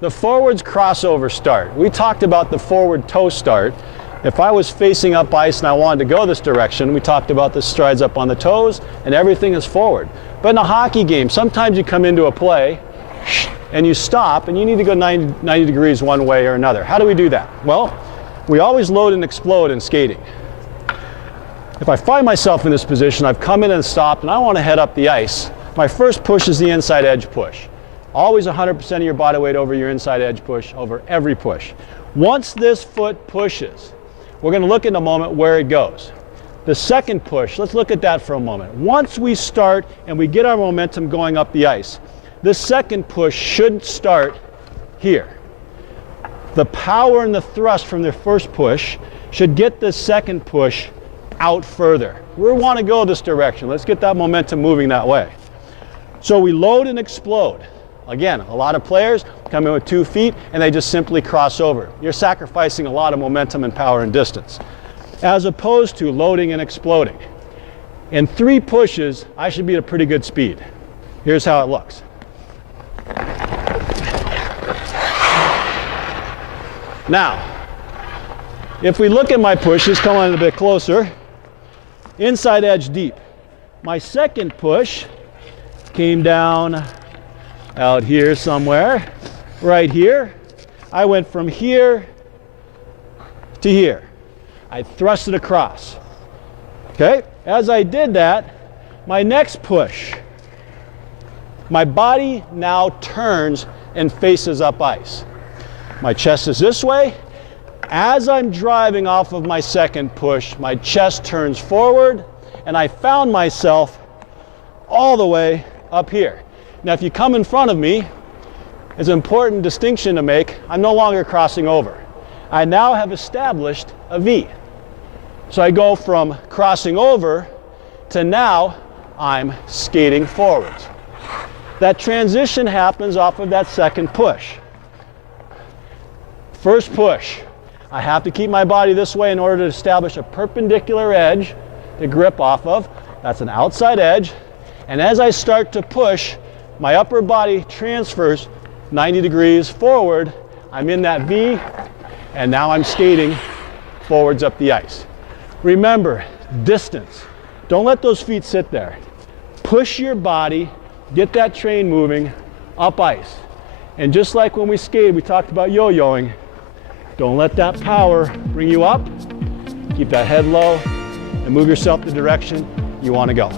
The Fwd Crossover Start. We talked about the forward toe start. If I was facing up ice and I wanted to go this direction, we talked about the strides up on the toes and everything is forward. But in a hockey game, sometimes you come into a play and you stop and you need to go 90 degrees one way or another. How do we do that? Well, we always load and explode in skating. If I find myself in this position, I've come in and stopped and I want to head up the ice, my first push is the inside edge push. Always 100% of your body weight over your inside edge push, over every push. Once this foot pushes, we're going to look in a moment where it goes. The second push, let's look at that for a moment. Once we start and we get our momentum going up the ice, the second push should start here. The power and the thrust from the first push should get the second push out further. We want to go this direction. Let's get that momentum moving that way. So we load and explode. Again, a lot of players come in with 2 feet and they just simply cross over. You're sacrificing a lot of momentum and power and distance, as opposed to loading and exploding. In 3 pushes, I should be at a pretty good speed. Here's how it looks. Now, if we look at my pushes, come on a bit closer, inside edge deep. My second push came down out here somewhere, right here. I went from here to here. I thrust it across. Okay, as I did that, my next push, my body now turns and faces up ice. My chest is this way. As I'm driving off of my second push, my chest turns forward and I found myself all the way up here. Now, if you come in front of me, it's an important distinction to make. I'm no longer crossing over. I now have established a V. So I go from crossing over to now I'm skating forwards. That transition happens off of that second push. First push, I have to keep my body this way in order to establish a perpendicular edge to grip off of. That's an outside edge. And as I start to push, my upper body transfers 90 degrees forward. I'm in that V, and now I'm skating forwards up the ice. Remember, distance. Don't let those feet sit there. Push your body, get that train moving up ice. And just like when we skated, we talked about yo-yoing. Don't let that power bring you up. Keep that head low and move yourself the direction you want to go.